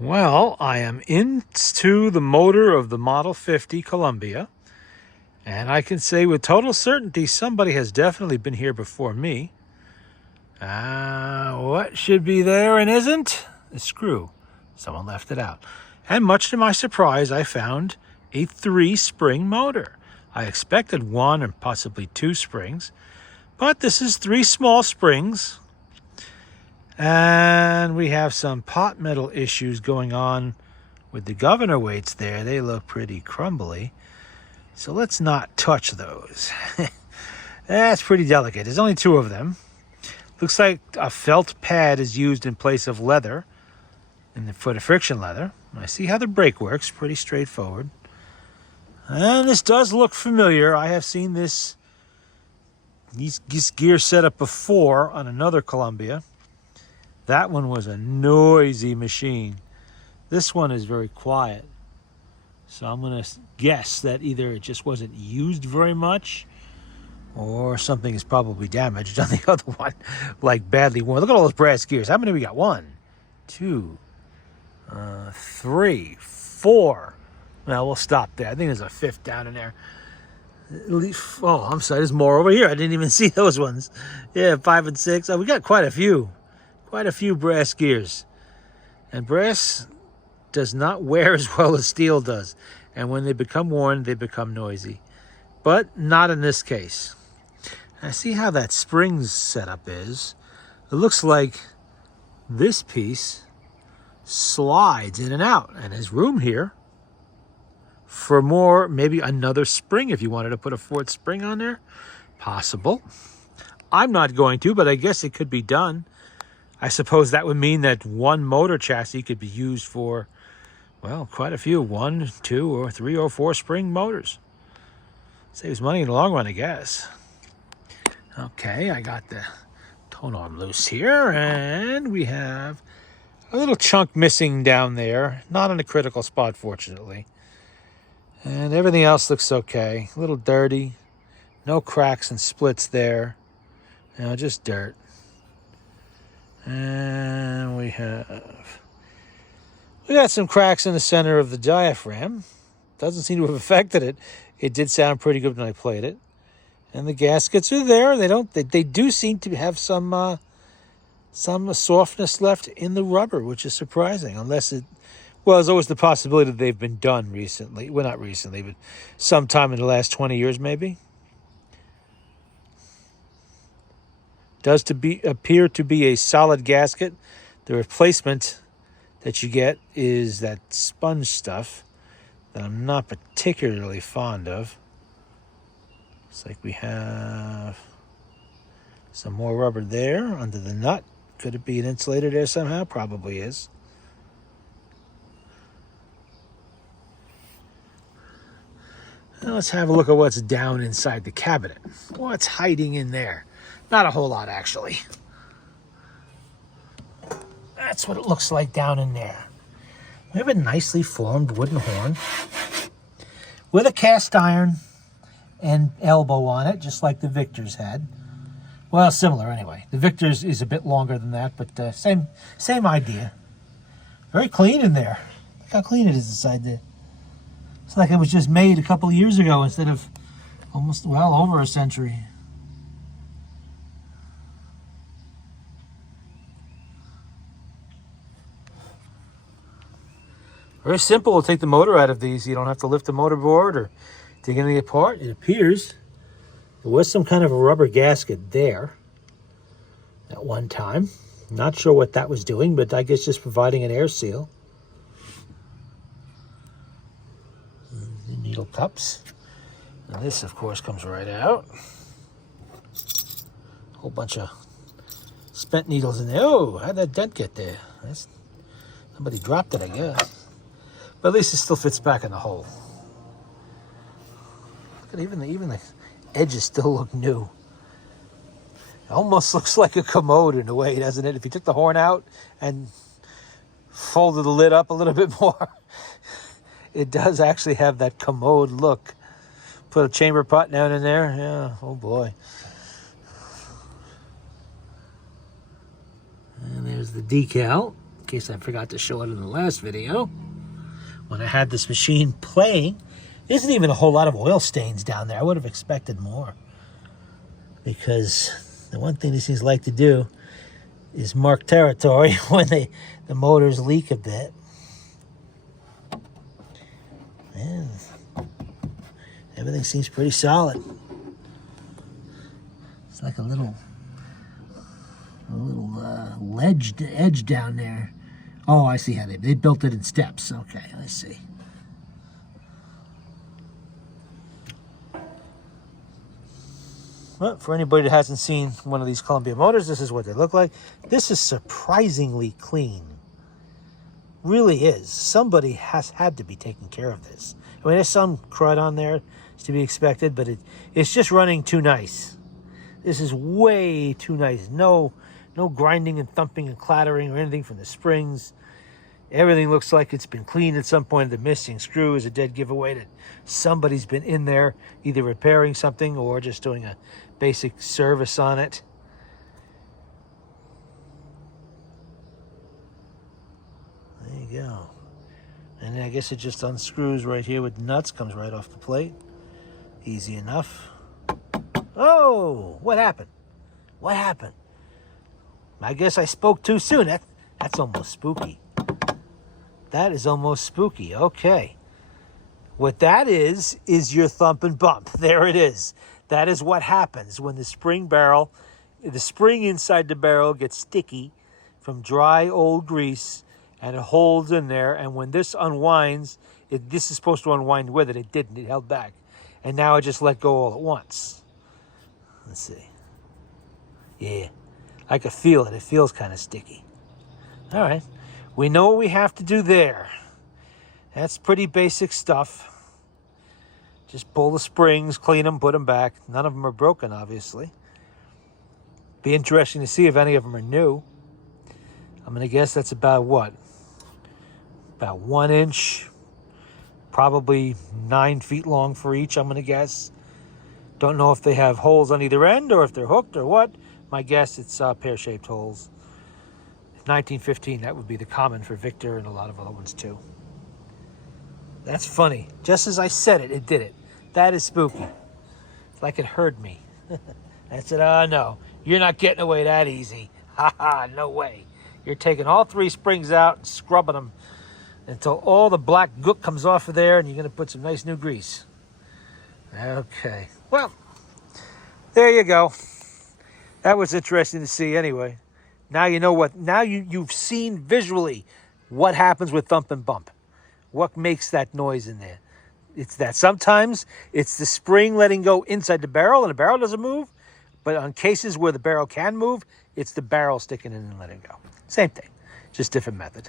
Well, I am into the motor of the Model 50 Columbia, and I can say with total certainty somebody has definitely been here before me. What should be there and isn't? The screw. Someone left it out. And much to my surprise, I found a 3-spring motor. I expected 1 or possibly 2 springs, but this is 3 small springs. And we have some pot metal issues going on with the governor weights there. They look pretty crumbly. So let's not touch those. That's pretty delicate. There's only 2 of them. Looks like a felt pad is used in place of leather for the friction leather. I see how the brake works. Pretty straightforward. And this does look familiar. I have seen this gear setup before on another Columbia. That one was a noisy machine. This one is very quiet. So I'm going to guess that either it just wasn't used very much or something is probably damaged on the other one, like badly worn. Look at all those brass gears. How many we got? 1, 2, 3, 4. Well, we'll stop there. I think there's a 5th down in there. Oh, I'm sorry. There's more over here. I didn't even see those ones. Yeah, 5 and 6. Oh, we got quite a few. Quite a few brass gears. And brass does not wear as well as steel does. And when they become worn, they become noisy. But not in this case. I see how that springs setup is. It looks like this piece slides in and out. And there's room here for more, maybe another spring if you wanted to put a 4th spring on there. Possible. I'm not going to, but I guess it could be done. I suppose that would mean that one motor chassis could be used for, well, quite a few. 1, 2, or 3 or 4 spring motors. Saves money in the long run, I guess. Okay, I got the tone arm loose here, and we have a little chunk missing down there. Not in a critical spot, fortunately. And everything else looks okay. A little dirty. No cracks and splits there. Just dirt. And we got some cracks in the center of the diaphragm. Doesn't seem to have affected it. It did sound pretty good when I played it. And the gaskets are there. They do seem to have some softness left in the rubber, which is surprising. Well, there's always the possibility that they've been done recently. Well, not recently, but sometime in the last 20 years, maybe. Does appear to be a solid gasket. The replacement that you get is that sponge stuff that I'm not particularly fond of. Looks like we have some more rubber there under the nut. Could it be an insulator there somehow? Probably is. Now let's have a look at what's down inside the cabinet. What's hiding in there? Not a whole lot, actually. That's what it looks like down in there. We have a nicely formed wooden horn with a cast iron and elbow on it, just like the Victor's had. Well, similar anyway. The Victor's is a bit longer than that, but same idea. Very clean in there. Look how clean it is inside there. It's like it was just made a couple of years ago instead of almost, well, over a century. Very simple. We'll take the motor out of these. You don't have to lift the motor board or take anything apart. It appears there was some kind of a rubber gasket there at one time. Not sure what that was doing, but I guess just providing an air seal. The needle cups. And this, of course, comes right out. A whole bunch of spent needles in there. Oh, how'd that dent get there? Somebody dropped it, I guess. But at least it still fits back in the hole. Look at even the edges still look new. It almost looks like a commode in a way, doesn't it? If you took the horn out and folded the lid up a little bit more, it does actually have that commode look. Put a chamber pot down in there. Yeah, oh boy. And there's the decal. case I forgot to show it in the last video. When I had this machine playing, there isn't even a whole lot of oil stains down there. I would have expected more. Because the one thing these things like to do is mark territory when the motors leak a bit. And everything seems pretty solid. It's like a little ledged edge down there. Oh, I see how they built it in steps. Okay, I see. Well, for anybody that hasn't seen one of these Columbia motors, this is what they look like. This is surprisingly clean. Really is. Somebody has had to be taking care of this. I mean, there's some crud on there, it's to be expected, but it's just running too nice. This is way too nice. No grinding and thumping and clattering or anything from the springs. Everything looks like it's been cleaned at some point. The missing screw is a dead giveaway that somebody's been in there either repairing something or just doing a basic service on it. There you go. And then I guess it just unscrews right here with nuts, comes right off the plate. Easy enough. Oh, what happened? What happened? I guess I spoke too soon. That's almost spooky. That is almost spooky. Okay. What that is your thump and bump. There it is. That is what happens when the spring inside the barrel gets sticky from dry old grease and it holds in there. And when this unwinds, this is supposed to unwind with it. It didn't. It held back. And now I just let go all at once. Let's see. Yeah. I could feel it. It feels kind of sticky. All right. We know what we have to do there. That's pretty basic stuff. Just pull the springs, clean them, put them back. None of them are broken, obviously. Be interesting to see if any of them are new. I'm going to guess that's about what? About 1 inch. Probably 9 feet long for each, I'm going to guess. Don't know if they have holes on either end or if they're hooked or what. My guess it's pear-shaped holes. 1915, that would be the common for Victor and a lot of other ones too. That's funny. Just as I said it, it did it. That is spooky. It's like it heard me. I said, oh no, you're not getting away that easy. Ha ha, no way. You're taking all 3 springs out and scrubbing them until all the black gook comes off of there and you're going to put some nice new grease. Okay. Well, there you go. That was interesting to see anyway. Now you know what, now you've seen visually what happens with thump and bump. What makes that noise in there? It's that sometimes it's the spring letting go inside the barrel and the barrel doesn't move. But on cases where the barrel can move, it's the barrel sticking in and letting go. Same thing, just different method.